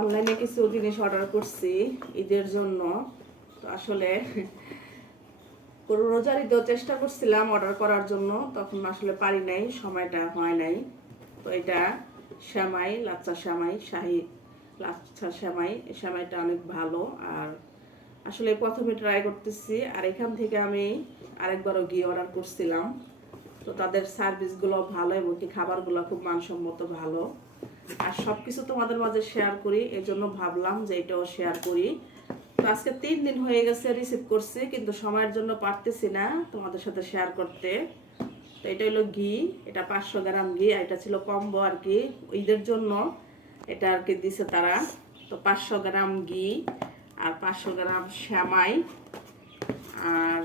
অনলাইনে কিছু জিনিস অর্ডার করছি ঈদের জন্য। তো আসলে রোজার ঈদেও চেষ্টা করছিলাম অর্ডার করার জন্য। তখন আসলে পারি নাই, সময়টা হয় নাই। তো এটা শ্যামাই লাচ্চা শ্যামাই, শাহি লাচ্চা শ্যামাই। এই শ্যামাইটা অনেক ভালো। আর আসলে প্রথমে ট্রাই করতেছি। আর এখান থেকে আমি আরেকবারও গিয়ে অর্ডার করছিলাম। তো তাদের সার্ভিসগুলো ভালো এবং কি খাবারগুলো খুব মানসম্মত ভালো। আর সব কিছু তোমাদের মাঝে শেয়ার করি, এই জন্য ভাবলাম যে এটাও শেয়ার করি। তো আজকে তিন দিন হয়ে গেছে রিসিভ করছি, কিন্তু সময়ের জন্য পারতেছি না তোমাদের সাথে শেয়ার করতে। তো এটা হলো ঘি, এটা পাঁচশো গ্রাম ঘি, আর এটা ছিল কম্বো আর কি, ঈদের জন্য এটা আর কি দিছে তারা। তো পাঁচশো গ্রাম ঘি আর পাঁচশো গ্রাম শ্যামাই আর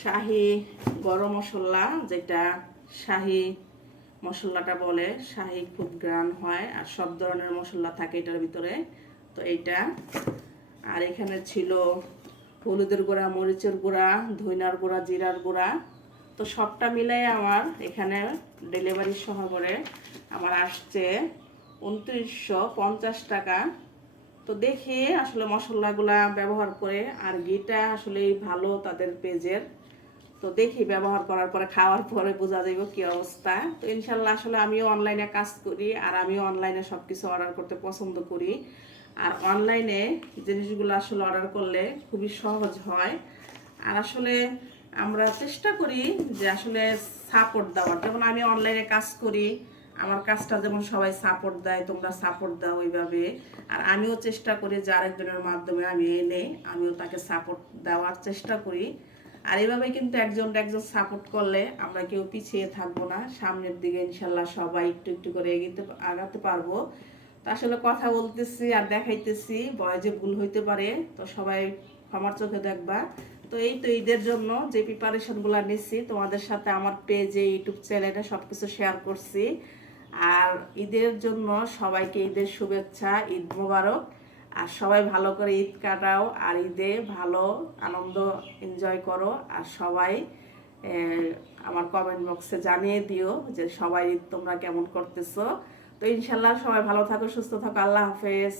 শাহি গরম মশলা, যেটা শাহি মশলাটা বলে শাহি খুব গ্রান হয় আর সব ধরনের মশলা থাকে এটার ভিতরে। তো এইটা। আর এখানে ছিল হলুদের গুঁড়া, মরিচের গুঁড়া, ধইনার গুঁড়া, জিরার গুঁড়া। তো সবটা মিলাই আমার এখানে ডেলিভারি সহ করে আমার আসছে উনত্রিশশো পঞ্চাশ টাকা। তো দেখি আসলে মশলাগুলা ব্যবহার করে আর ঘিটা আসলে ভালো তাদের পেজের। তো দেখি ব্যবহার করার পরে, খাওয়ার পরে বোঝা যাবে কি অবস্থা। তো ইনশাল্লাহ আসলে আমিও অনলাইনে কাজ করি আর আমিও অনলাইনে সব কিছু অর্ডার করতে পছন্দ করি। আর অনলাইনে জিনিসগুলো আসলে অর্ডার করলে খুবই সহজ হয়। আর আসলে আমরা চেষ্টা করি যে আসলে সাপোর্ট দেওয়ার। যেমন আমি অনলাইনে কাজ করি, আমার কাজটা যেমন সবাই সাপোর্ট দেয়, তোমরা সাপোর্ট দাও ওইভাবে। আর আমিও চেষ্টা করি যে আরেকজনের মাধ্যমে আমি এনে আমিও তাকে সাপোর্ট দেওয়ার চেষ্টা করি। আর এইভাবে কিন্তু একজন একজন সাপোর্ট করলে আমরা কেউ পিছিয়ে থাকব না। সামনের দিকে ইনশাল্লাহ সবাই একটু একটু করে এগিয়ে আগাতে পারব। তো আসলে কথা বলতেছি আর দেখাইতেছি, বয়সে ভুল হইতে পারে, তো সবাই ক্ষমার চোখে দেখবা। তো এই তো ঈদের জন্য যে প্রিপারেশনগুলো নিচ্ছি তোমাদের সাথে আমার পেজে ইউটিউব চ্যানেলে সব কিছু শেয়ার করছি। আর ঈদের জন্য সবাইকে ঈদের শুভেচ্ছা, ঈদ মোবারক। আর সবাই ভালো করে ঈদ কাটাও আর ঈদে ভালো আনন্দ এনজয় করো আর সবাই আমার কমেন্ট বক্সে জানিয়ে দিও যে সবাই ঈদ তোমরা কেমন করতেছো। তো ইনশাল্লাহ সবাই ভালো থাকো, সুস্থ থাকো, আল্লাহ হাফেজ।